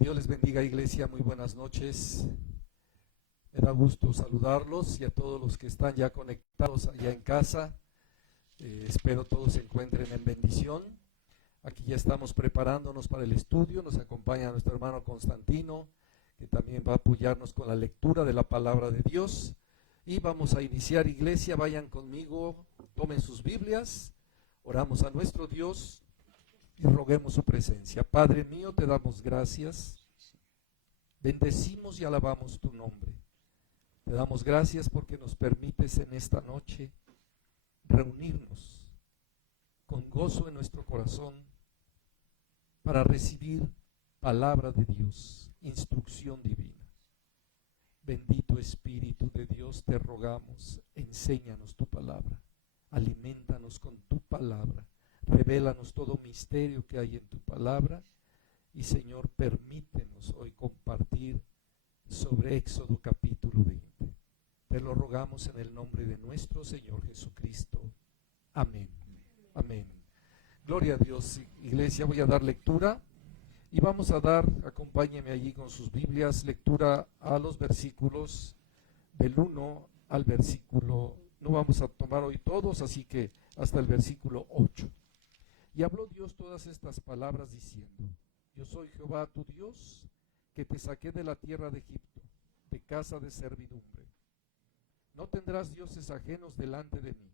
Dios les bendiga, iglesia, muy buenas noches. Me da gusto saludarlos y a todos los que están ya conectados allá en casa. Espero todos se encuentren en bendición. Aquí ya estamos preparándonos para el estudio. Nos acompaña nuestro hermano Constantino, que también va a apoyarnos con la lectura de la palabra de Dios. Y vamos a iniciar, iglesia. Vayan conmigo, tomen sus Biblias, oramos a nuestro Dios y roguemos su presencia. Padre mío, te damos gracias, bendecimos y alabamos tu nombre. Te damos gracias porque nos permites en esta noche reunirnos con gozo en nuestro corazón para recibir palabra de Dios, instrucción divina. Bendito Espíritu de Dios, te rogamos, enséñanos tu palabra, aliméntanos con tu palabra, revélanos todo misterio que hay en tu palabra y, Señor, permítenos hoy compartir sobre Éxodo capítulo 20. Te lo rogamos en el nombre de nuestro Señor Jesucristo. Amén. Amén. Gloria a Dios, iglesia. Voy a dar lectura y vamos a dar, acompáñenme allí con sus Biblias, lectura a los versículos del 1 al versículo, no vamos a tomar hoy todos, así que hasta el versículo 8. Y habló Dios todas estas palabras diciendo: Yo soy Jehová tu Dios, que te saqué de la tierra de Egipto, de casa de servidumbre. No tendrás dioses ajenos delante de mí.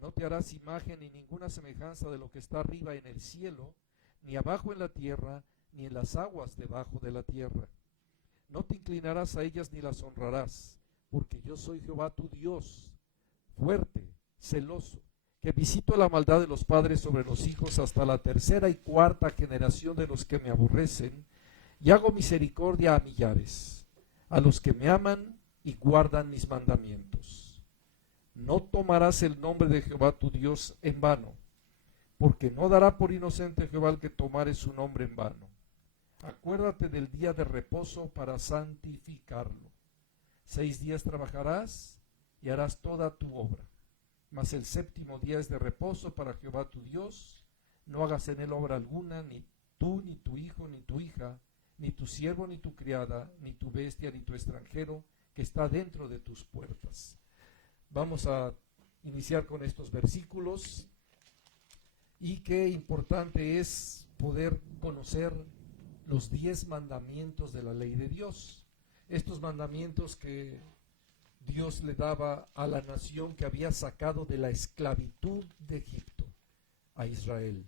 No te harás imagen ni ninguna semejanza de lo que está arriba en el cielo, ni abajo en la tierra, ni en las aguas debajo de la tierra. No te inclinarás a ellas ni las honrarás, porque yo soy Jehová tu Dios, fuerte, celoso, que visito la maldad de los padres sobre los hijos hasta la tercera y cuarta generación de los que me aborrecen, y hago misericordia a millares, a los que me aman y guardan mis mandamientos. No tomarás el nombre de Jehová tu Dios en vano, porque no dará por inocente Jehová el que tomare su nombre en vano. Acuérdate del día de reposo para santificarlo. 6 días trabajarás y harás toda tu obra, mas el séptimo día es de reposo para Jehová tu Dios. No hagas en él obra alguna, ni tú, ni tu hijo, ni tu hija, ni tu siervo, ni tu criada, ni tu bestia, ni tu extranjero que está dentro de tus puertas. Vamos a iniciar con estos versículos. Y qué importante es poder conocer los 10 mandamientos de la ley de Dios. Estos mandamientos que Dios le daba a la nación que había sacado de la esclavitud de Egipto a Israel.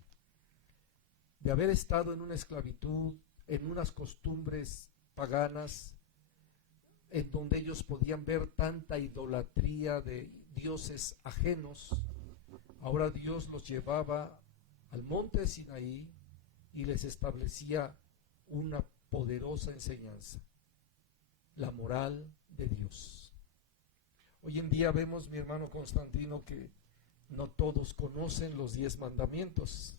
De haber estado en una esclavitud, en unas costumbres paganas, en donde ellos podían ver tanta idolatría de dioses ajenos, ahora Dios los llevaba al monte de Sinaí y les establecía una poderosa enseñanza, la moral de Dios. Hoy en día vemos, mi hermano Constantino, que no todos conocen los 10 mandamientos,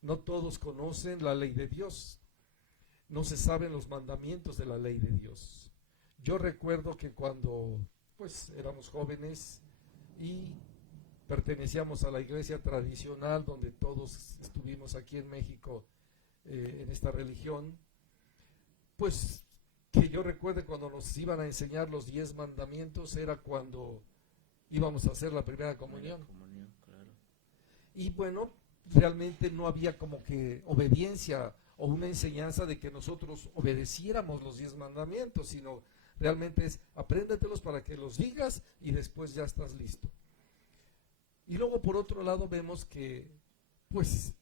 no todos conocen la ley de Dios, no se saben los mandamientos de la ley de Dios. Yo recuerdo que cuando éramos jóvenes y pertenecíamos a la iglesia tradicional donde todos estuvimos aquí en México en esta religión, pues que yo recuerde cuando nos iban a enseñar los 10 mandamientos era cuando íbamos a hacer la primera comunión. Claro. Y bueno, realmente no había como que obediencia o una enseñanza de que nosotros obedeciéramos los 10 mandamientos, sino realmente es apréndetelos para que los digas y después ya estás listo. Y luego por otro lado vemos que pues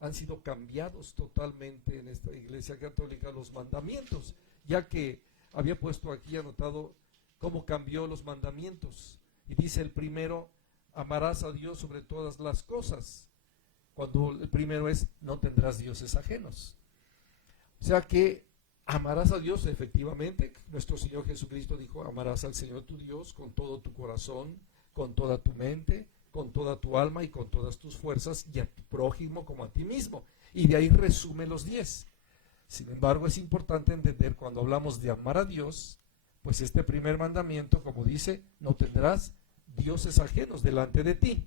han sido cambiados totalmente en esta iglesia católica los mandamientos, ya que había puesto aquí anotado cómo cambió los mandamientos. Y dice el primero: amarás a Dios sobre todas las cosas, cuando el primero es: no tendrás dioses ajenos. O sea que amarás a Dios, efectivamente, nuestro Señor Jesucristo dijo: amarás al Señor tu Dios con todo tu corazón, con toda tu mente, con toda tu alma y con todas tus fuerzas, y a tu prójimo como a ti mismo. Y de ahí resume los 10. Sin embargo, es importante entender cuando hablamos de amar a Dios, pues este primer mandamiento, como dice, no tendrás dioses ajenos delante de ti.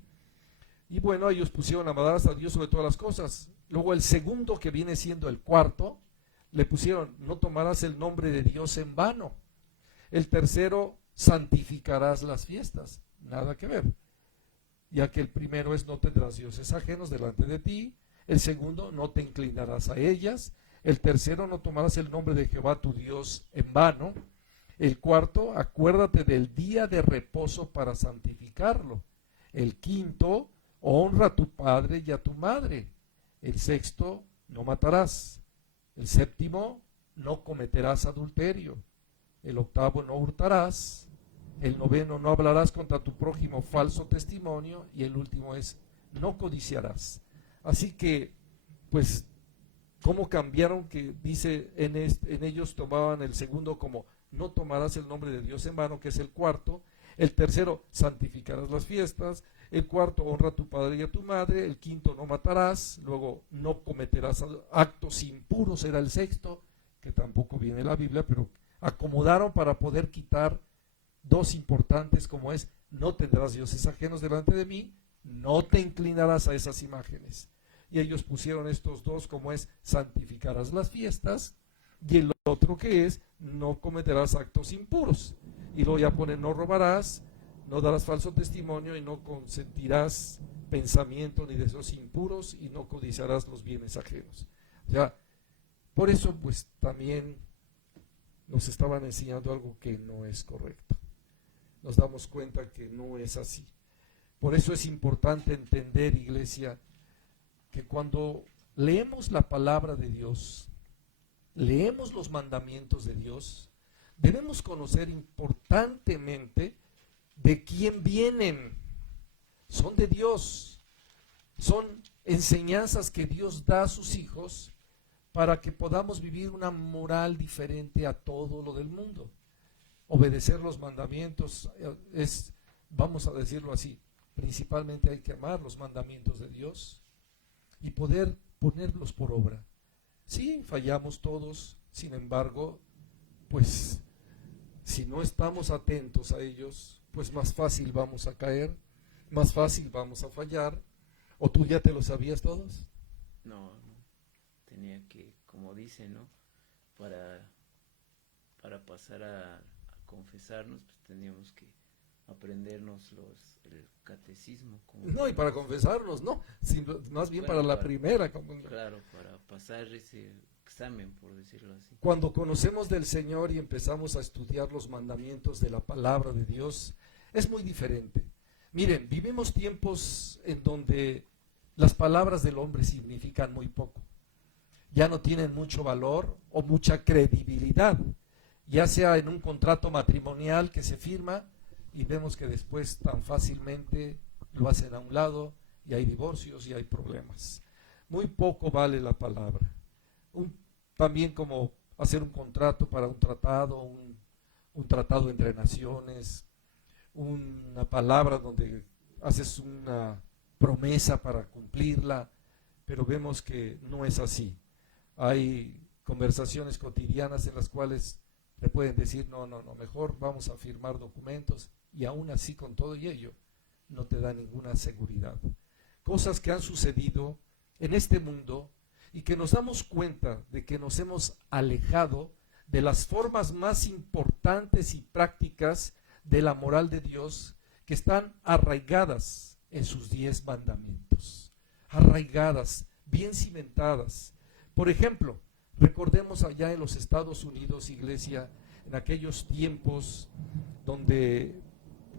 Y bueno, ellos pusieron amarás a Dios sobre todas las cosas. Luego el segundo, que viene siendo el cuarto, le pusieron, no tomarás el nombre de Dios en vano. El tercero, santificarás las fiestas. Nada que ver. Ya que el primero es, no tendrás dioses ajenos delante de ti. El segundo, no te inclinarás a ellas. El tercero, no tomarás el nombre de Jehová tu Dios en vano. El cuarto, acuérdate del día de reposo para santificarlo. El quinto, honra a tu padre y a tu madre. El sexto, no matarás. El séptimo, no cometerás adulterio. El octavo, no hurtarás. El noveno, no hablarás contra tu prójimo falso testimonio. Y el último es, no codiciarás. Así que, pues, ¿cómo cambiaron? Que dice, en ellos tomaban el segundo como, no tomarás el nombre de Dios en vano, que es el cuarto. El tercero, santificarás las fiestas. El cuarto, honra a tu padre y a tu madre. El quinto, no matarás. Luego, no cometerás actos impuros, era el sexto, que tampoco viene en la Biblia, pero acomodaron para poder quitar dos importantes, como es, no tendrás dioses ajenos delante de mí, no te inclinarás a esas imágenes. Y ellos pusieron estos dos, como es, santificarás las fiestas, y el otro que es, no cometerás actos impuros. Y luego ya ponen, no robarás, no darás falso testimonio y no consentirás pensamiento ni deseos impuros y no codiciarás los bienes ajenos. O sea, por eso pues también nos estaban enseñando algo que no es correcto. Nos damos cuenta que no es así. Por eso es importante entender, iglesia, que cuando leemos la palabra de Dios, leemos los mandamientos de Dios, debemos conocer importantemente de quién vienen. Son de Dios. Son enseñanzas que Dios da a sus hijos para que podamos vivir una moral diferente a todo lo del mundo. Obedecer los mandamientos es, vamos a decirlo así, principalmente hay que amar los mandamientos de Dios y poder ponerlos por obra. Sí, fallamos todos, sin embargo, pues si no estamos atentos a ellos, pues más fácil vamos a caer, más fácil vamos a fallar. ¿O tú ya te lo sabías todos? No, tenía que, como dice, ¿no? Para pasar a confesarnos, pues teníamos que aprendernos el catecismo. No, y para confesarnos, no, más bien para la primera. Claro, para pasar ese examen, por decirlo así. Cuando conocemos del Señor y empezamos a estudiar los mandamientos de la palabra de Dios, es muy diferente. Miren, vivimos tiempos en donde las palabras del hombre significan muy poco. Ya no tienen mucho valor o mucha credibilidad, ya sea en un contrato matrimonial que se firma y vemos que después tan fácilmente lo hacen a un lado y hay divorcios y hay problemas. Muy poco vale la palabra. También como hacer un contrato para un tratado, un tratado entre naciones, una palabra donde haces una promesa para cumplirla, pero vemos que no es así. Hay conversaciones cotidianas en las cuales le pueden decir, no, mejor vamos a firmar documentos, y aún así con todo y ello no te da ninguna seguridad. Cosas que han sucedido en este mundo y que nos damos cuenta de que nos hemos alejado de las formas más importantes y prácticas de la moral de Dios, que están arraigadas en sus 10 mandamientos, arraigadas, bien cimentadas. Por ejemplo, recordemos allá en los Estados Unidos, iglesia, en aquellos tiempos donde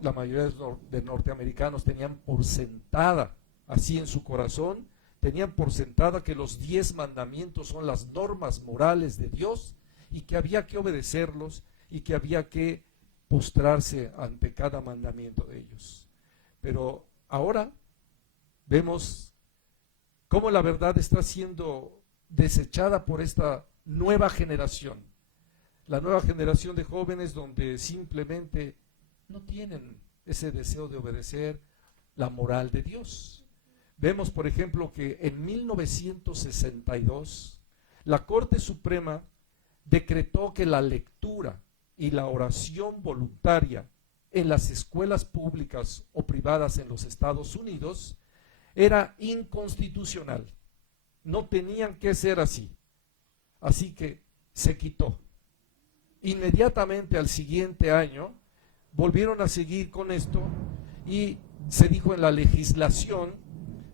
la mayoría de norteamericanos tenían por sentada, así en su corazón, tenían por sentada que los 10 mandamientos son las normas morales de Dios y que había que obedecerlos y que había que postrarse ante cada mandamiento de ellos. Pero ahora vemos cómo la verdad está siendo desechada por esta nueva generación. La nueva generación de jóvenes donde simplemente no tienen ese deseo de obedecer la moral de Dios. Vemos, por ejemplo, que en 1962 la Corte Suprema decretó que la lectura y la oración voluntaria en las escuelas públicas o privadas en los Estados Unidos era inconstitucional. No tenían que ser así. Así que se quitó. Inmediatamente al siguiente año volvieron a seguir con esto y se dijo en la legislación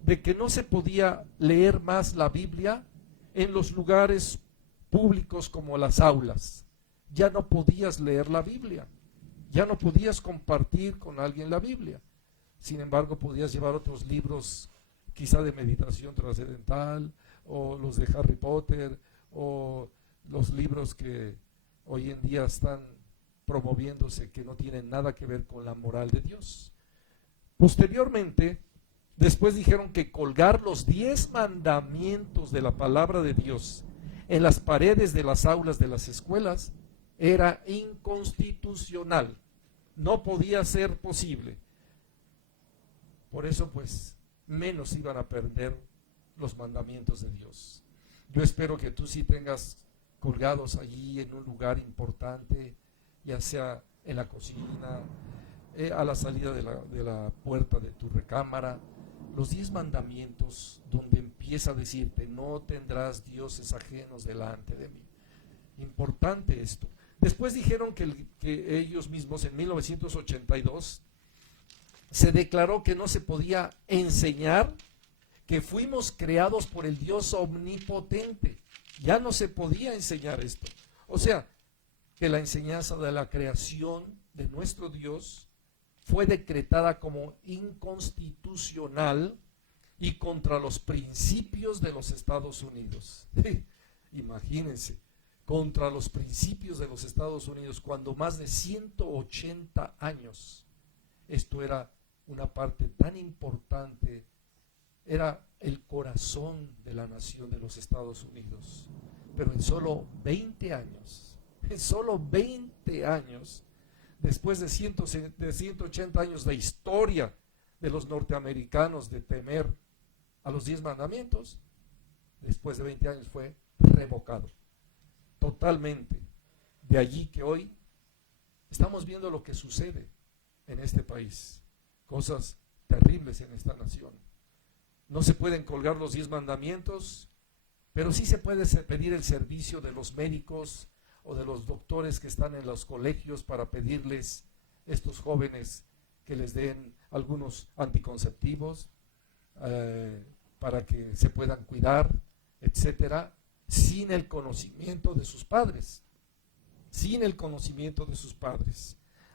de que no se podía leer más la Biblia en los lugares públicos como las aulas. Ya no podías leer la Biblia, ya no podías compartir con alguien la Biblia. Sin embargo, podías llevar otros libros, quizá de meditación trascendental, o los de Harry Potter, o los libros que hoy en día están promoviéndose, que no tienen nada que ver con la moral de Dios. Posteriormente, después dijeron que colgar los 10 mandamientos de la palabra de Dios en las paredes de las aulas de las escuelas era inconstitucional, no podía ser posible. Por eso, pues, menos iban a perder los mandamientos de Dios. Yo espero que tú sí tengas colgados allí en un lugar importante, ya sea en la cocina, a la salida de la puerta de tu recámara, los 10 mandamientos donde empieza a decirte: no tendrás dioses ajenos delante de mí. Importante esto. Después dijeron que ellos mismos en 1982 se declaró que no se podía enseñar que fuimos creados por el Dios omnipotente. Ya no se podía enseñar esto. O sea, que la enseñanza de la creación de nuestro Dios fue decretada como inconstitucional y contra los principios de los Estados Unidos. Imagínense, contra los principios de los Estados Unidos, cuando más de 180 años esto era una parte tan importante, era el corazón de la nación de los Estados Unidos. Pero en solo 20 años, después de 180 años de historia de los norteamericanos de temer a los 10 mandamientos, después de 20 años fue revocado totalmente. De allí que hoy estamos viendo lo que sucede en este país, cosas terribles en esta nación. No se pueden colgar los 10 mandamientos, pero sí se puede pedir el servicio de los médicos o de los doctores que están en los colegios para pedirles a estos jóvenes que les den algunos anticonceptivos para que se puedan cuidar, etcétera, sin el conocimiento de sus padres.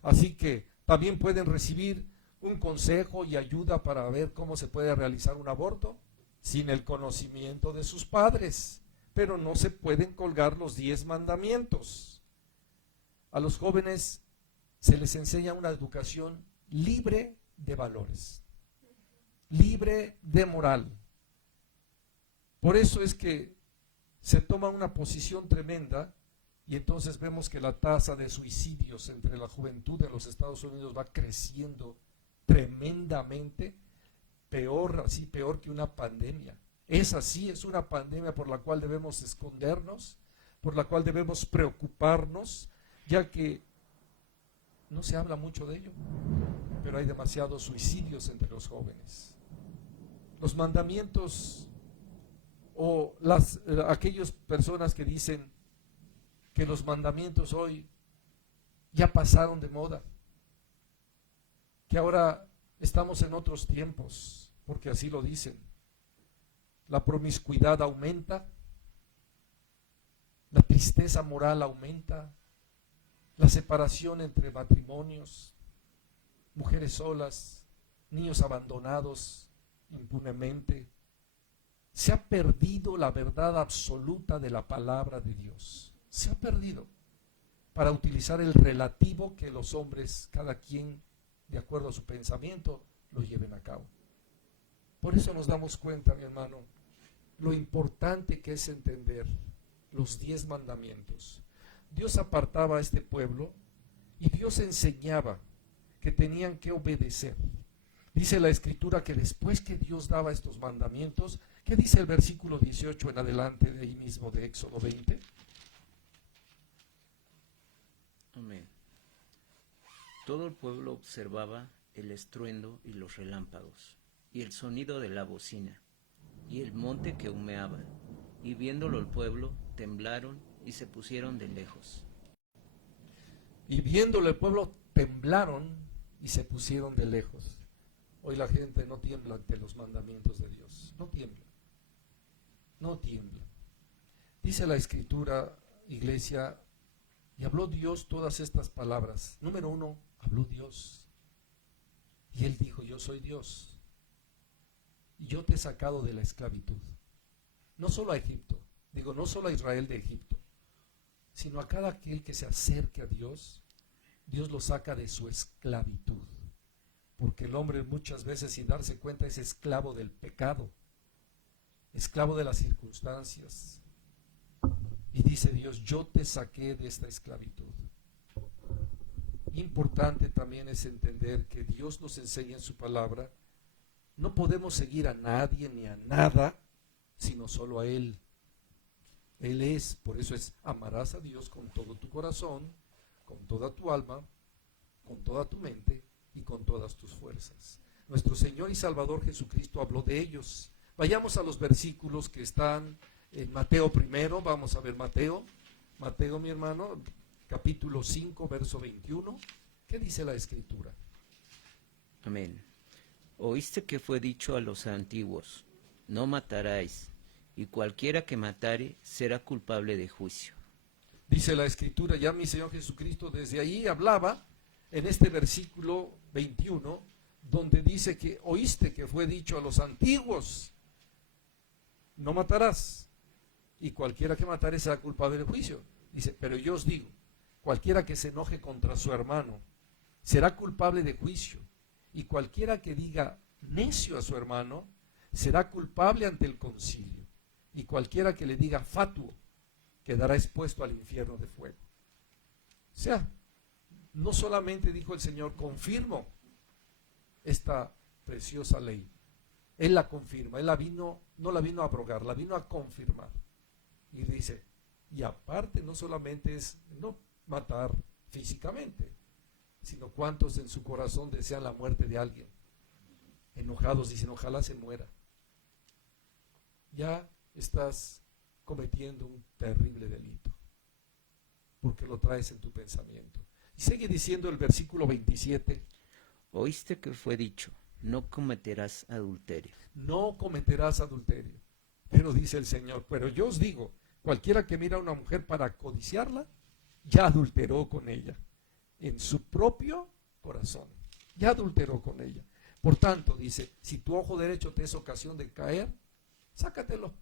Así que también pueden recibir un consejo y ayuda para ver cómo se puede realizar un aborto sin el conocimiento de sus padres, pero no se pueden colgar los 10 mandamientos. A los jóvenes se les enseña una educación libre de valores, libre de moral. Por eso es que se toma una posición tremenda y entonces vemos que la tasa de suicidios entre la juventud de los Estados Unidos va creciendo tremendamente, peor que una pandemia. Es una pandemia por la cual debemos escondernos, por la cual debemos preocuparnos, ya que no se habla mucho de ello, pero hay demasiados suicidios entre los jóvenes. Los mandamientos o aquellas personas que dicen que los mandamientos hoy ya pasaron de moda, que ahora estamos en otros tiempos, porque así lo dicen. La promiscuidad aumenta, la tristeza moral aumenta, la separación entre matrimonios, mujeres solas, niños abandonados impunemente. Se ha perdido la verdad absoluta de la palabra de Dios. Se ha perdido para utilizar el relativo que los hombres, cada quien, de acuerdo a su pensamiento, lo lleven a cabo. Por eso nos damos cuenta, mi hermano, lo importante que es entender los 10 mandamientos. Dios apartaba a este pueblo y Dios enseñaba que tenían que obedecer. Dice la Escritura que después que Dios daba estos mandamientos, ¿qué dice el versículo 18 en adelante de ahí mismo de Éxodo 20? Amén. Todo el pueblo observaba el estruendo y los relámpagos, y el sonido de la bocina, y el monte que humeaba, y viéndolo el pueblo, temblaron y se pusieron de lejos. Y viéndolo el pueblo temblaron y se pusieron de lejos. Hoy la gente no tiembla ante los mandamientos de Dios. No tiembla. No tiembla. Dice la Escritura, iglesia, y habló Dios todas estas palabras. Número 1, habló Dios. Y Él dijo, yo soy Dios. Y yo te he sacado de la esclavitud. No solo a Egipto, no solo a Israel de Egipto, sino a cada aquel que se acerque a Dios, Dios lo saca de su esclavitud. Porque el hombre muchas veces sin darse cuenta es esclavo del pecado, esclavo de las circunstancias. Y dice Dios, yo te saqué de esta esclavitud. Importante también es entender que Dios nos enseña en su palabra, no podemos seguir a nadie ni a nada, sino solo a Él. Él es, por eso es, amarás a Dios con todo tu corazón, con toda tu alma, con toda tu mente y con todas tus fuerzas. Nuestro Señor y Salvador Jesucristo habló de ellos. Vayamos a los versículos que están en Mateo primero. Vamos a ver Mateo, mi hermano, capítulo 5, verso 21. ¿Qué dice la Escritura? Amén. Oíste que fue dicho a los antiguos, no mataráis, y cualquiera que matare será culpable de juicio. Dice la Escritura, ya mi Señor Jesucristo desde ahí hablaba en este versículo 21, donde dice que oíste que fue dicho a los antiguos, no matarás, y cualquiera que matare será culpable de juicio. Dice, pero yo os digo, cualquiera que se enoje contra su hermano será culpable de juicio, y cualquiera que diga necio a su hermano será culpable ante el concilio, y cualquiera que le diga fatuo quedará expuesto al infierno de fuego. O sea, no solamente dijo el Señor, confirmo esta preciosa ley, Él la confirma, Él no la vino a abrogar, la vino a confirmar. Y dice, y aparte no solamente es no matar físicamente, sino cuántos en su corazón desean la muerte de alguien, enojados, dicen ojalá se muera. Ya estás cometiendo un terrible delito, porque lo traes en tu pensamiento. Y sigue diciendo el versículo 27. Oíste que fue dicho, no cometerás adulterio. No cometerás adulterio. Pero dice el Señor, pero yo os digo, cualquiera que mira a una mujer para codiciarla, ya adulteró con ella, en su propio corazón, ya adulteró con ella. Por tanto, dice, si tu ojo derecho te es ocasión de caer, sácatelo.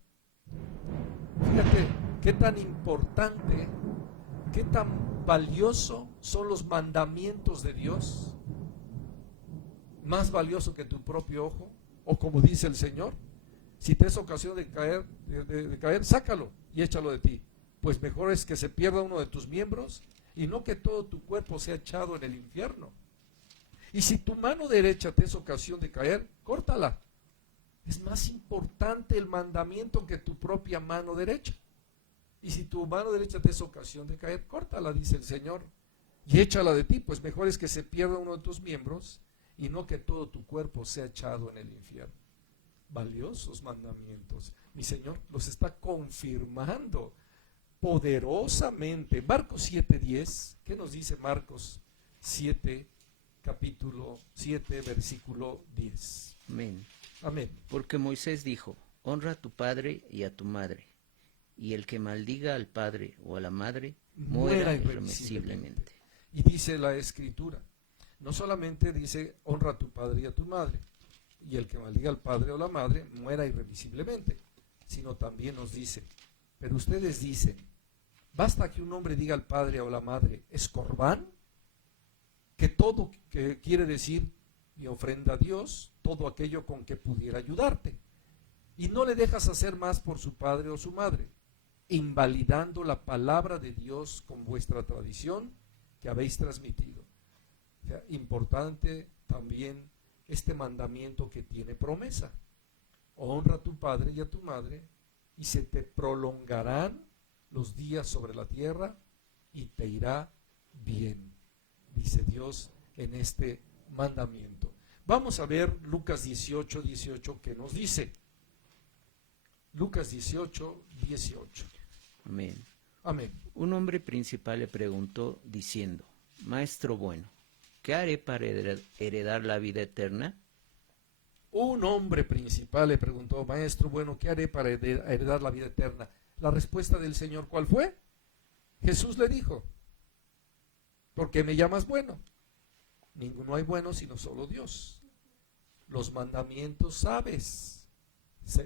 Fíjate qué tan importante, qué tan valioso son los mandamientos de Dios, más valioso que tu propio ojo, o como dice el Señor, si te es ocasión de caer, sácalo y échalo de ti, pues mejor es que se pierda uno de tus miembros y no que todo tu cuerpo sea echado en el infierno. Y si tu mano derecha te es ocasión de caer, córtala. Es más importante el mandamiento que tu propia mano derecha. Y si tu mano derecha te es ocasión de caer, córtala, dice el Señor, y échala de ti, pues mejor es que se pierda uno de tus miembros y no que todo tu cuerpo sea echado en el infierno. Valiosos mandamientos. Mi Señor los está confirmando poderosamente. Marcos 7:10, ¿qué nos dice Marcos 7, capítulo 7, versículo 10? Amén. Amén. Porque Moisés dijo, honra a tu padre y a tu madre, y el que maldiga al padre o a la madre, muera irremisiblemente. Y dice la Escritura, no solamente dice, honra a tu padre y a tu madre, y el que maldiga al padre o la madre, muera irremisiblemente, sino también nos dice, pero ustedes dicen, basta que un hombre diga al padre o la madre, ¿es corbán? Que todo que quiere decir, y ofrenda a Dios, todo aquello con que pudiera ayudarte. Y no le dejas hacer más por su padre o su madre, invalidando la palabra de Dios con vuestra tradición que habéis transmitido. O sea, importante también este mandamiento que tiene promesa. Honra a tu padre y a tu madre, y se te prolongarán los días sobre la tierra, y te irá bien, dice Dios en este mandamiento. Vamos a ver Lucas 18:18, que nos dice. Lucas 18:18. Amén. Amén. Un hombre principal le preguntó diciendo, Maestro bueno, ¿qué haré para heredar la vida eterna? Un hombre principal le preguntó, Maestro, bueno, ¿qué haré para heredar la vida eterna? La respuesta del Señor, ¿cuál fue? Jesús le dijo, ¿por qué me llamas bueno? Ninguno hay bueno sino solo Dios. Los mandamientos sabes.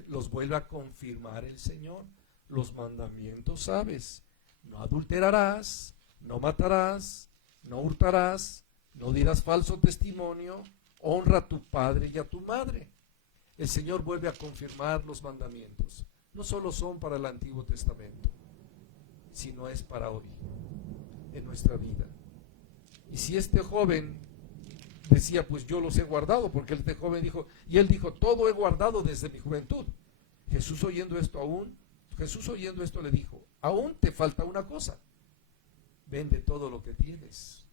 Los vuelve a confirmar el Señor. Los mandamientos sabes. No adulterarás, no matarás, no hurtarás, no dirás falso testimonio, honra a tu padre y a tu madre. El Señor vuelve a confirmar los mandamientos. No solo son para el Antiguo Testamento, sino es para hoy, en nuestra vida. Y si este joven decía, pues yo los he guardado, porque este joven dijo, y él dijo, todo he guardado desde mi juventud. Jesús oyendo esto le dijo, aún te falta una cosa, vende todo lo que tienes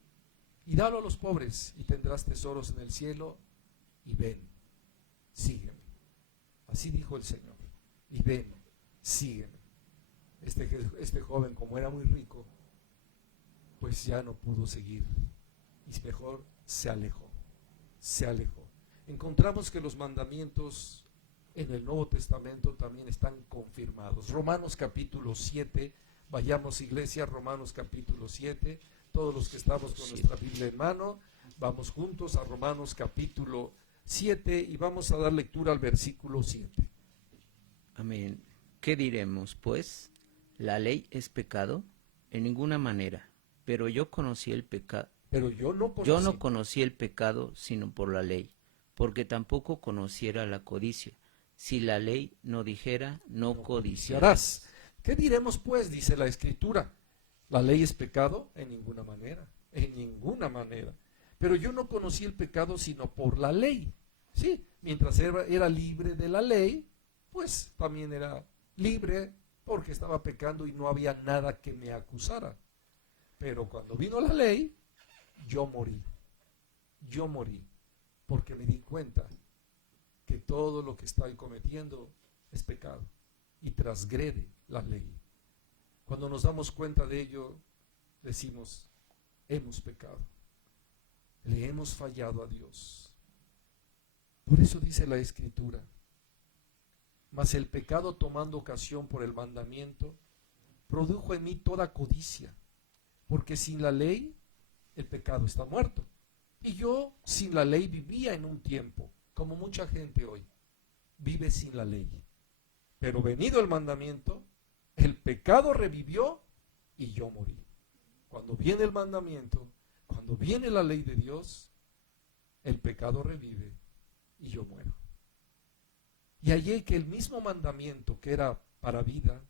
y dalo a los pobres y tendrás tesoros en el cielo y ven, sígueme. Así dijo el Señor, y ven, sígueme. Este joven, como era muy rico, pues ya no pudo seguir y mejor se alejó. Encontramos que los mandamientos en el Nuevo Testamento también están confirmados. Romanos capítulo 7, vayamos iglesia, Romanos capítulo 7, todos los que estamos con nuestra Biblia en mano, vamos juntos a Romanos capítulo 7 y vamos a dar lectura al versículo 7. Amén. ¿Qué diremos, pues? ¿La ley es pecado? En ninguna manera. Pero yo conocí el pecado. Yo no conocí el pecado sino por la ley, porque tampoco conociera la codicia. Si la ley no dijera, no codiciarás. ¿Qué diremos pues? Dice la Escritura. ¿La ley es pecado? En ninguna manera. Pero yo no conocí el pecado sino por la ley. Sí, mientras era libre de la ley, pues también era libre porque estaba pecando y no había nada que me acusara. Pero cuando vino la ley, yo morí, porque me di cuenta que todo lo que estoy cometiendo es pecado y transgrede la ley. Cuando nos damos cuenta de ello, decimos, hemos pecado, le hemos fallado a Dios. Por eso dice la Escritura, mas el pecado tomando ocasión por el mandamiento, produjo en mí toda codicia, porque sin la ley el pecado está muerto. Y yo sin la ley vivía en un tiempo, como mucha gente hoy, vive sin la ley. Pero venido el mandamiento, el pecado revivió y yo morí. Cuando viene el mandamiento, cuando viene la ley de Dios, el pecado revive y yo muero. Y hallé que el mismo mandamiento que era para vida,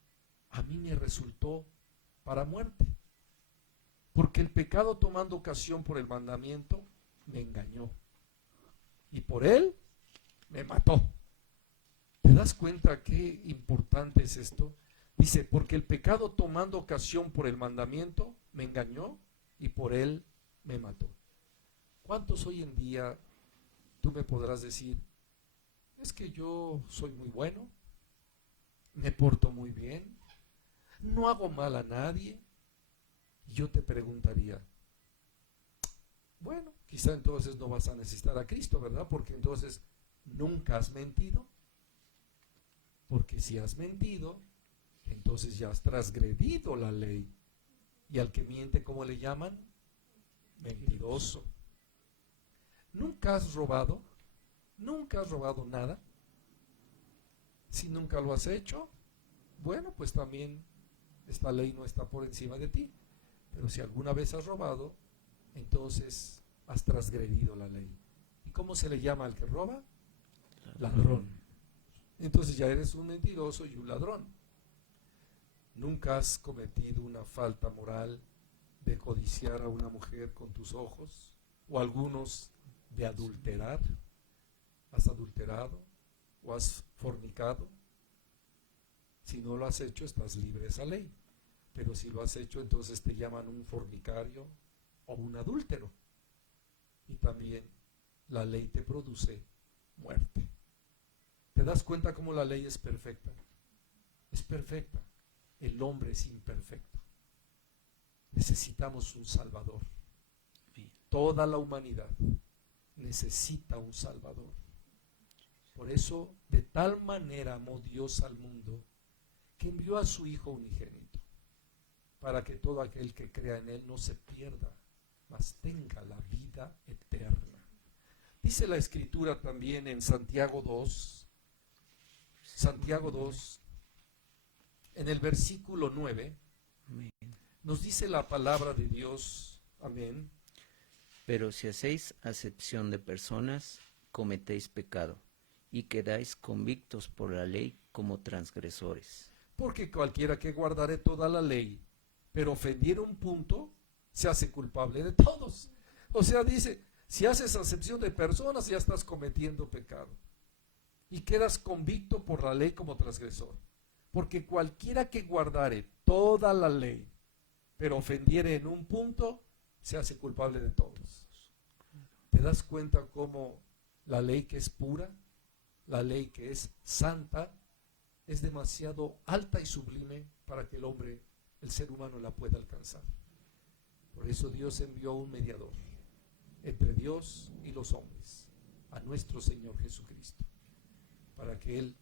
a mí me resultó para muerte. Porque el pecado tomando ocasión por el mandamiento, me engañó. Y por él, me mató. ¿Te das cuenta qué importante es esto? Dice, porque el pecado tomando ocasión por el mandamiento, me engañó y por él me mató. ¿Cuántos hoy en día tú me podrás decir, es que yo soy muy bueno, me porto muy bien, no hago mal a nadie? Y yo te preguntaría, bueno, quizá entonces no vas a necesitar a Cristo, ¿verdad? Porque entonces nunca has mentido. Porque si has mentido, entonces ya has transgredido la ley. Y al que miente, ¿cómo le llaman? Mentiroso. ¿Nunca has robado? ¿Nunca has robado nada? Si nunca lo has hecho, bueno, pues también esta ley no está por encima de ti. Pero si alguna vez has robado, entonces has transgredido la ley. ¿Y cómo se le llama al que roba? Ladrón. Entonces ya eres un mentiroso y un ladrón. ¿Nunca has cometido una falta moral de codiciar a una mujer con tus ojos? ¿O algunos de adulterar? ¿Has adulterado? ¿O has fornicado? Si no lo has hecho, estás libre de esa ley. Pero si lo has hecho, entonces te llaman un fornicario o un adúltero. Y también la ley te produce muerte. ¿Te das cuenta cómo la ley es perfecta? Es perfecta. El hombre es imperfecto. necesitamos un Salvador. Toda la humanidad necesita un Salvador. Por eso, de tal manera amó Dios al mundo, que envió a su Hijo unigénito, para que todo aquel que crea en Él no se pierda, mas tenga la vida eterna. Dice la Escritura también en Santiago 2, en el versículo 9, nos dice la palabra de Dios, amén. Pero si hacéis acepción de personas, cometéis pecado, y quedáis convictos por la ley como transgresores. Porque cualquiera que guardare toda la ley, pero ofendiera un punto, se hace culpable de todos. O sea, dice, si haces acepción de personas, ya estás cometiendo pecado. Y quedas convicto por la ley como transgresor. Porque cualquiera que guardare toda la ley, pero ofendiere en un punto, se hace culpable de todos. ¿Te das cuenta cómo la ley que es pura, la ley que es santa, es demasiado alta y sublime para que el hombre, el ser humano, la pueda alcanzar? Por eso Dios envió un mediador entre Dios y los hombres, a nuestro Señor Jesucristo, para que Él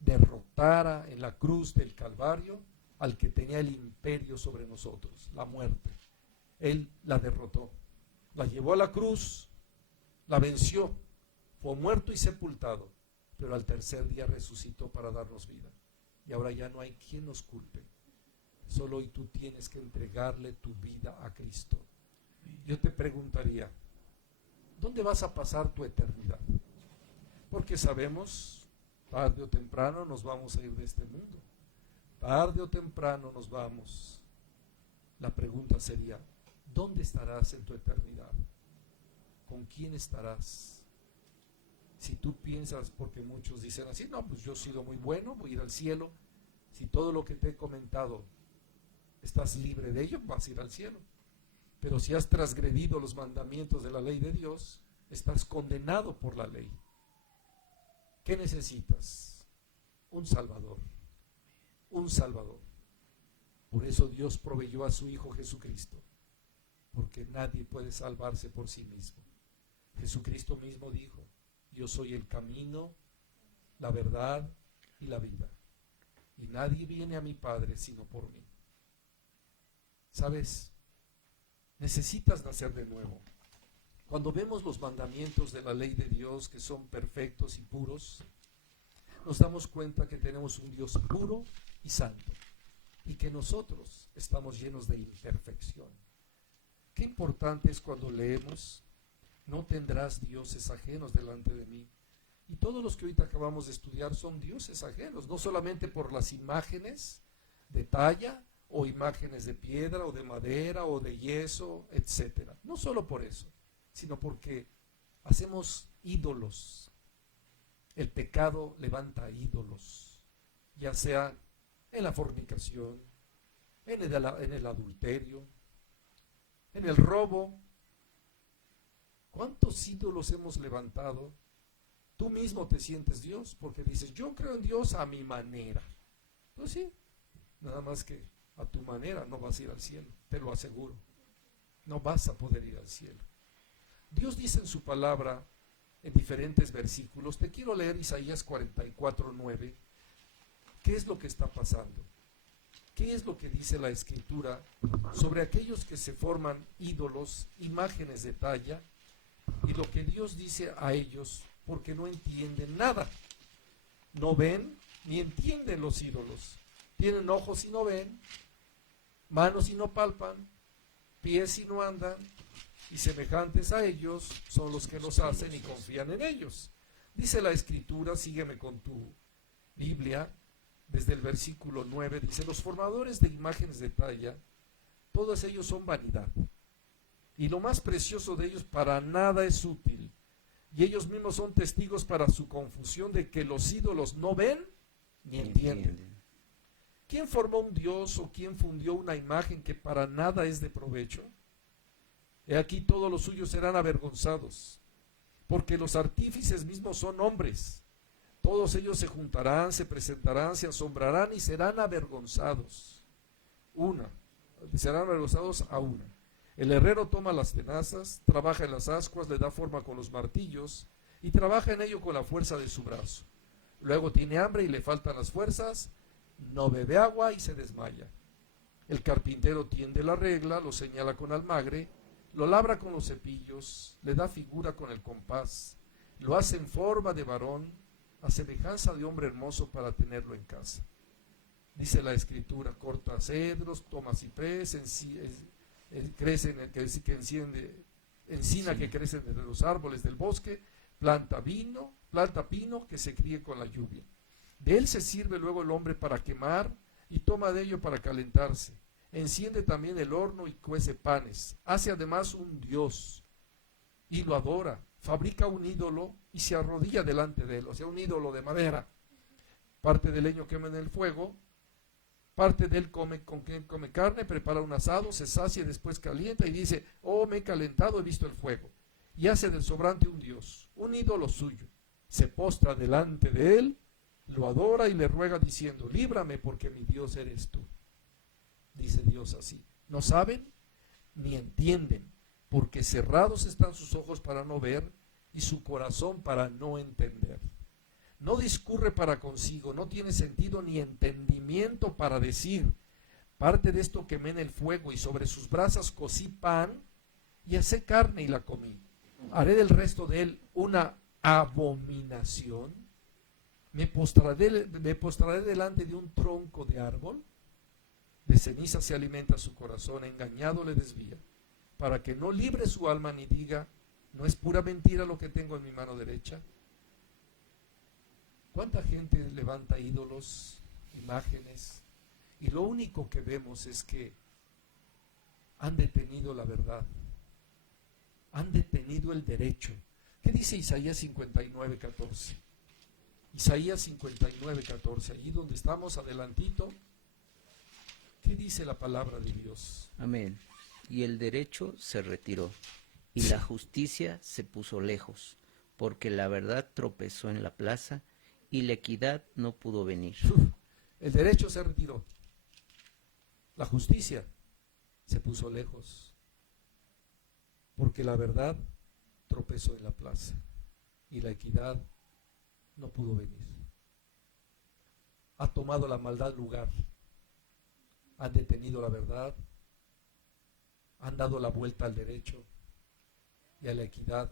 derrotara en la cruz del Calvario al que tenía el imperio sobre nosotros, la muerte. Él la derrotó, la llevó a la cruz, la venció, fue muerto y sepultado, pero al tercer día resucitó para darnos vida. Y ahora ya no hay quien nos culpe. Solo hoy tú tienes que entregarle tu vida a Cristo. Yo te preguntaría, ¿dónde vas a pasar tu eternidad? Porque sabemos, tarde o temprano nos vamos a ir de este mundo. Tarde o temprano nos vamos. La pregunta sería, ¿dónde estarás en tu eternidad? ¿Con quién estarás? Si tú piensas, porque muchos dicen así, no, pues yo he sido muy bueno, voy a ir al cielo. Si todo lo que te he comentado estás libre de ello, vas a ir al cielo. Pero si has transgredido los mandamientos de la ley de Dios, estás condenado por la ley. ¿Qué necesitas? Un Salvador. Un Salvador. Por eso Dios proveyó a su Hijo Jesucristo, porque nadie puede salvarse por sí mismo. Jesucristo mismo dijo, yo soy el camino, la verdad y la vida. Y nadie viene a mi Padre sino por mí. ¿Sabes? Necesitas nacer de nuevo. Cuando vemos los mandamientos de la ley de Dios que son perfectos y puros, nos damos cuenta que tenemos un Dios puro y santo y que nosotros estamos llenos de imperfección. Qué importante es cuando leemos, no tendrás dioses ajenos delante de mí. Y todos los que ahorita acabamos de estudiar son dioses ajenos, no solamente por las imágenes de talla o imágenes de piedra o de madera o de yeso, etcétera. No solo por eso, sino porque hacemos ídolos. El pecado levanta ídolos, ya sea en la fornicación, en el adulterio, en el robo. ¿Cuántos ídolos hemos levantado? Tú mismo te sientes Dios porque dices, yo creo en Dios a mi manera. Pues sí, nada más que a tu manera no vas a ir al cielo, te lo aseguro. No vas a poder ir al cielo. Dios dice en su palabra, en diferentes versículos, te quiero leer Isaías 44:9, ¿qué es lo que está pasando? ¿Qué es lo que dice la Escritura sobre aquellos que se forman ídolos, imágenes de talla, y lo que Dios dice a ellos porque no entienden nada? No ven ni entienden los ídolos. Tienen ojos y no ven, manos y no palpan, pies y no andan, y semejantes a ellos son los que los hacen y confían en ellos. Dice la Escritura, sígueme con tu Biblia, desde el versículo 9, dice, los formadores de imágenes de talla, todos ellos son vanidad, y lo más precioso de ellos para nada es útil, y ellos mismos son testigos para su confusión de que los ídolos no ven ni entienden. ¿Quién formó un dios o quién fundió una imagen que para nada es de provecho? He aquí todos los suyos serán avergonzados, porque los artífices mismos son hombres. Todos ellos se juntarán, se presentarán, se asombrarán y serán avergonzados. y serán adosados a una. El herrero toma las tenazas, trabaja en las ascuas, le da forma con los martillos y trabaja en ello con la fuerza de su brazo. Luego tiene hambre y le faltan las fuerzas, no bebe agua y se desmaya. El carpintero tiende la regla, lo señala con almagre, lo labra con los cepillos, le da figura con el compás, lo hace en forma de varón, a semejanza de hombre hermoso para tenerlo en casa. Dice la Escritura, corta cedros, toma ciprés, encina que crece entre los árboles del bosque, planta pino que se críe con la lluvia. De él se sirve luego el hombre para quemar y toma de ello para calentarse. Enciende también el horno y cuece panes. Hace además un dios y lo adora. Fabrica un ídolo y se arrodilla delante de él, o sea, un ídolo de madera. Parte del leño quema en el fuego, parte de él come carne, prepara un asado, se sacia y después calienta y dice, oh, me he calentado, he visto el fuego. Y hace del sobrante un dios, un ídolo suyo. Se postra delante de él, lo adora y le ruega diciendo, líbrame porque mi Dios eres tú. Dice Dios así. No saben ni entienden, porque cerrados están sus ojos para no ver y su corazón para no entender. No discurre para consigo, no tiene sentido ni entendimiento para decir, parte de esto quemé en el fuego y sobre sus brasas cocí pan y asé carne y la comí. Haré del resto de él una abominación. Me postraré delante de un tronco de árbol. De ceniza se alimenta su corazón, engañado le desvía, para que no libre su alma ni diga, ¿no es pura mentira lo que tengo en mi mano derecha? ¿Cuánta gente levanta ídolos, imágenes, y lo único que vemos es que han detenido la verdad, han detenido el derecho? ¿Qué dice Isaías 59:14? Isaías 59:14, allí donde estamos adelantito. ¿Qué dice la palabra de Dios? Amén. Y el derecho se retiró, y la justicia se puso lejos, porque la verdad tropezó en la plaza, y la equidad no pudo venir. El derecho se retiró, la justicia se puso lejos, porque la verdad tropezó en la plaza, y la equidad no pudo venir. Ha tomado la maldad lugar. Han detenido la verdad, han dado la vuelta al derecho y a la equidad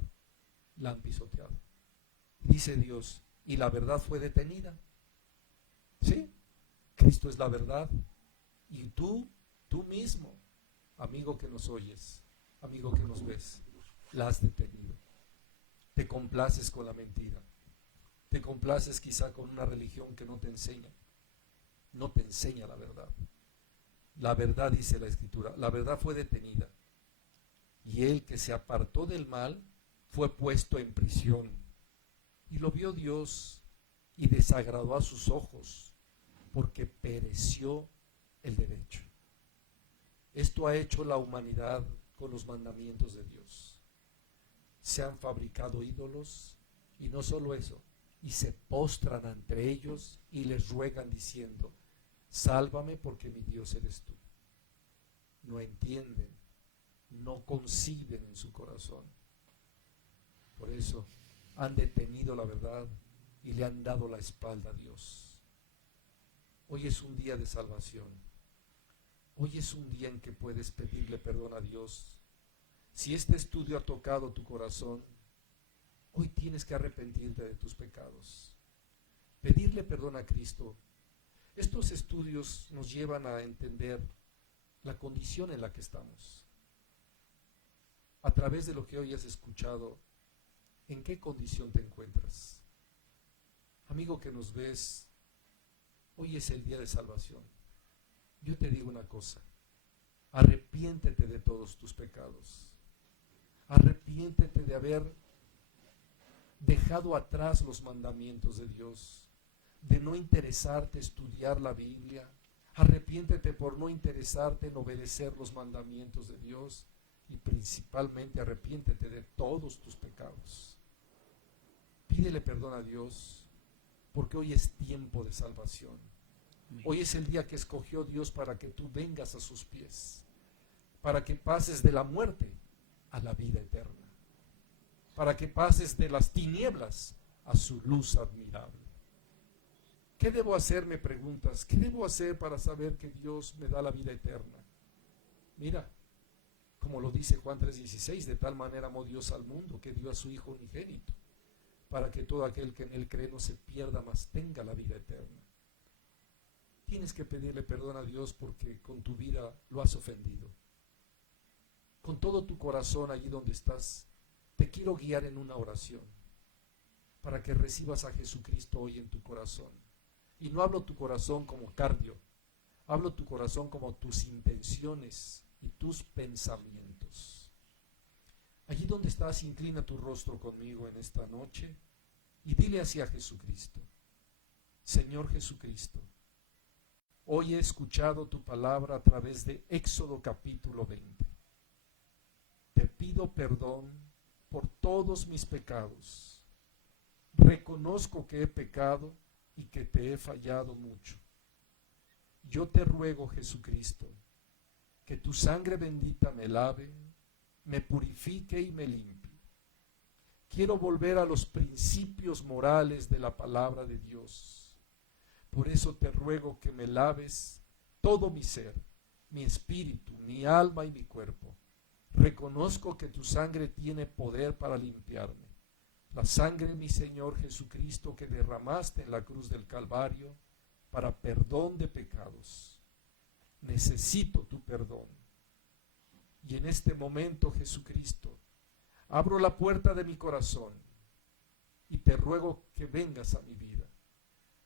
la han pisoteado. Dice Dios, y la verdad fue detenida. ¿Sí? Cristo es la verdad. Y tú mismo, amigo que nos oyes, amigo que nos ves, la has detenido. Te complaces con la mentira. Te complaces quizá con una religión que no te enseña la verdad. La verdad, dice la Escritura, la verdad fue detenida. Y el que se apartó del mal fue puesto en prisión. Y lo vio Dios y desagradó a sus ojos, porque pereció el derecho. Esto ha hecho la humanidad con los mandamientos de Dios. Se han fabricado ídolos, y no solo eso, y se postran ante ellos y les ruegan diciendo, sálvame porque mi Dios eres tú. No entienden, no conciben en su corazón. Por eso han detenido la verdad y le han dado la espalda a Dios. Hoy es un día de salvación. Hoy es un día en que puedes pedirle perdón a Dios. Si este estudio ha tocado tu corazón, hoy tienes que arrepentirte de tus pecados. Pedirle perdón a Cristo. Estos estudios nos llevan a entender la condición en la que estamos. A través de lo que hoy has escuchado, ¿en qué condición te encuentras? Amigo que nos ves, hoy es el día de salvación. Yo te digo una cosa, arrepiéntete de todos tus pecados. Arrepiéntete de haber dejado atrás los mandamientos de Dios, de no interesarte estudiar la Biblia. Arrepiéntete por no interesarte en obedecer los mandamientos de Dios, y principalmente arrepiéntete de todos tus pecados. Pídele perdón a Dios, porque hoy es tiempo de salvación. Hoy es el día que escogió Dios para que tú vengas a sus pies. para que pases de la muerte a la vida eterna, para que pases de las tinieblas a su luz admirable. ¿Qué debo hacer? Me preguntas. ¿Qué debo hacer para saber que Dios me da la vida eterna? Mira, como lo dice Juan 3:16, de tal manera amó Dios al mundo que dio a su Hijo unigénito, para que todo aquel que en él cree no se pierda, mas tenga la vida eterna. Tienes que pedirle perdón a Dios porque con tu vida lo has ofendido. Con todo tu corazón, allí donde estás, te quiero guiar en una oración para que recibas a Jesucristo hoy en tu corazón. Y no hablo tu corazón como cardio, hablo tu corazón como tus intenciones y tus pensamientos. Allí donde estás, inclina tu rostro conmigo en esta noche y dile así a Jesucristo: Señor Jesucristo, hoy he escuchado tu palabra a través de Éxodo capítulo 20. Te pido perdón por todos mis pecados. Reconozco que he pecado y que te he fallado mucho. Yo te ruego, Jesucristo, que tu sangre bendita me lave, me purifique y me limpie. Quiero volver a los principios morales de la palabra de Dios. Por eso te ruego que me laves todo mi ser, mi espíritu, mi alma y mi cuerpo. Reconozco que tu sangre tiene poder para limpiarme. La sangre de mi Señor Jesucristo que derramaste en la cruz del Calvario para perdón de pecados. Necesito tu perdón. Y en este momento, Jesucristo, abro la puerta de mi corazón y te ruego que vengas a mi vida.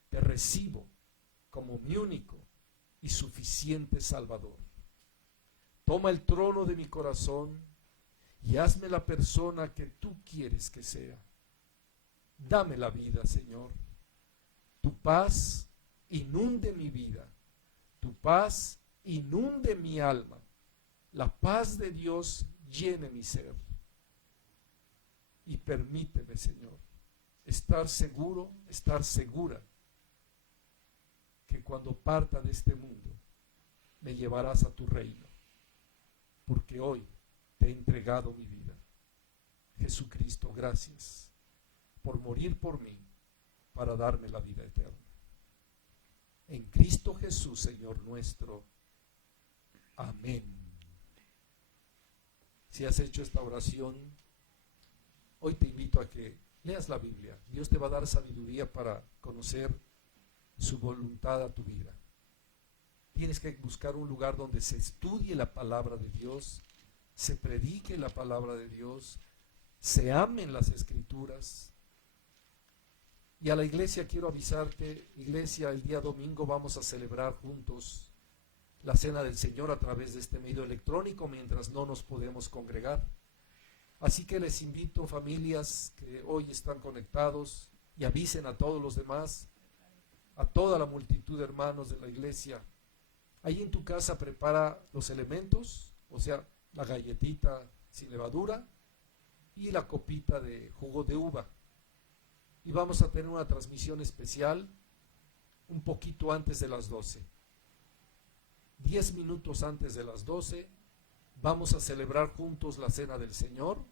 Te recibo como mi único y suficiente Salvador. Toma el trono de mi corazón y hazme la persona que tú quieres que sea. Dame la vida, Señor. Tu paz inunde mi vida. Tu paz inunde mi alma. La paz de Dios llene mi ser. Y permíteme, Señor, estar seguro, estar segura que cuando parta de este mundo me llevarás a tu reino, porque hoy te he entregado mi vida. Jesucristo, gracias por morir por mí para darme la vida eterna. En Cristo Jesús, Señor nuestro. Amén. Si has hecho esta oración, hoy te invito a que leas la Biblia. Dios te va a dar sabiduría para conocer su voluntad a tu vida. Tienes que buscar un lugar donde se estudie la palabra de Dios, se predique la palabra de Dios, se amen las Escrituras. Y a la iglesia quiero avisarte, iglesia, el día domingo vamos a celebrar juntos la Cena del Señor a través de este medio electrónico mientras no nos podemos congregar. Así que les invito, familias que hoy están conectados, y avisen a todos los demás, a toda la multitud de hermanos de la iglesia. Ahí en tu casa prepara los elementos, o sea, la galletita sin levadura y la copita de jugo de uva. Y vamos a tener una transmisión especial un poquito antes de las 12. 10 minutos antes de las 12 vamos a celebrar juntos la Cena del Señor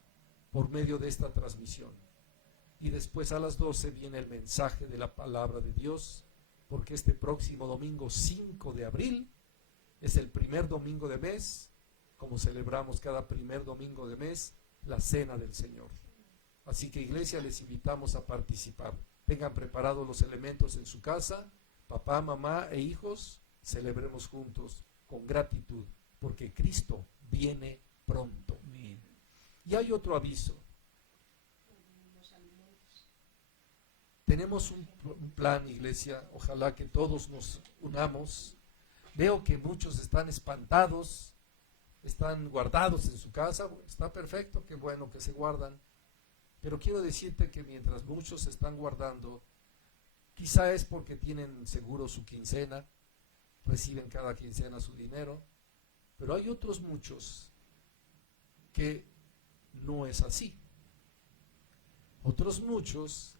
por medio de esta transmisión. Y después a las 12 viene el mensaje de la palabra de Dios, porque este próximo domingo 5 de abril es el primer domingo de mes, como celebramos cada primer domingo de mes, la Cena del Señor. Así que, iglesia, les invitamos a participar. Tengan preparados los elementos en su casa, papá, mamá e hijos, celebremos juntos con gratitud, porque Cristo viene pronto. Amén. Y hay otro aviso. Tenemos un plan, iglesia, ojalá que todos nos unamos. Veo que muchos están espantados, están guardados en su casa. Está perfecto, qué bueno que se guardan. Pero quiero decirte que mientras muchos se están guardando, quizá es porque tienen seguro su quincena, reciben cada quincena su dinero, pero hay otros muchos que no es así. Otros muchos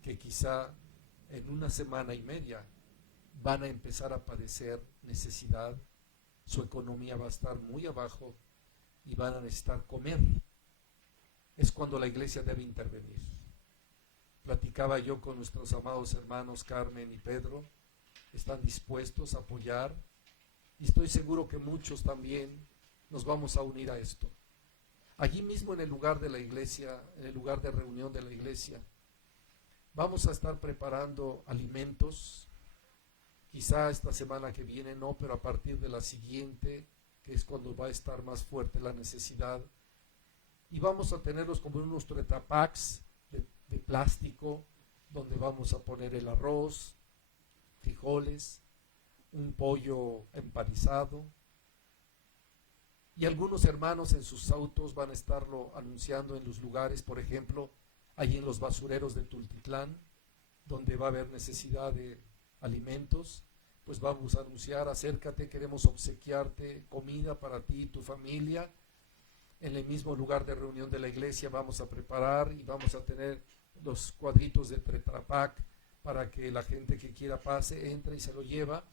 que quizá en una semana y media van a empezar a padecer necesidad, su economía va a estar muy abajo y van a necesitar comer. Es cuando la iglesia debe intervenir. Platicaba yo con nuestros amados hermanos Carmen y Pedro, están dispuestos a apoyar y estoy seguro que muchos también nos vamos a unir a esto. Allí mismo en el lugar de la iglesia, en el lugar de reunión de la iglesia, vamos a estar preparando alimentos, quizá esta semana que viene no, pero a partir de la siguiente, que es cuando va a estar más fuerte la necesidad, y vamos a tenerlos como unos tetrapacks de plástico, donde vamos a poner el arroz, frijoles, un pollo empanizado, y algunos hermanos en sus autos van a estarlo anunciando en los lugares, por ejemplo, allí en los basureros de Tultitlán, donde va a haber necesidad de alimentos, pues vamos a anunciar: acércate, queremos obsequiarte comida para ti y tu familia. En el mismo lugar de reunión de la iglesia vamos a preparar y vamos a tener los cuadritos de Tetra Pak para que la gente que quiera pase, entre y se lo lleva,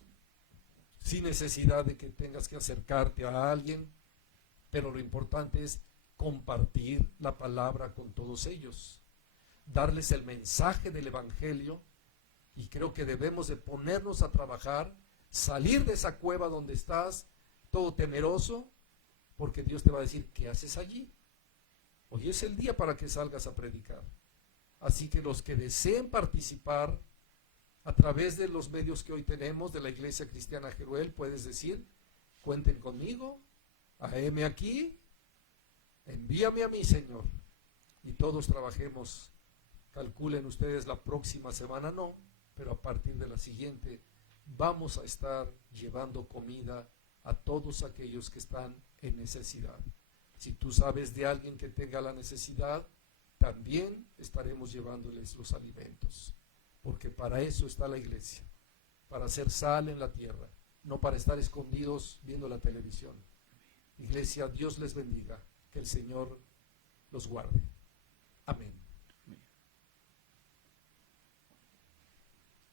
sin necesidad de que tengas que acercarte a alguien, pero lo importante es compartir la palabra con todos ellos, darles el mensaje del Evangelio, y creo que debemos de ponernos a trabajar, salir de esa cueva donde estás, todo temeroso, porque Dios te va a decir: ¿qué haces allí? Hoy es el día para que salgas a predicar. Así que los que deseen participar a través de los medios que hoy tenemos de la Iglesia Cristiana Jeruel, puedes decir: cuenten conmigo, heme aquí, envíame a mí, Señor, y todos trabajemos. Calculen ustedes la próxima semana, no, pero a partir de la siguiente vamos a estar llevando comida a todos aquellos que están en necesidad. Si tú sabes de alguien que tenga la necesidad, también estaremos llevándoles los alimentos, porque para eso está la iglesia, para hacer sal en la tierra, no para estar escondidos viendo la televisión. Iglesia, Dios les bendiga, que el Señor los guarde. Amén.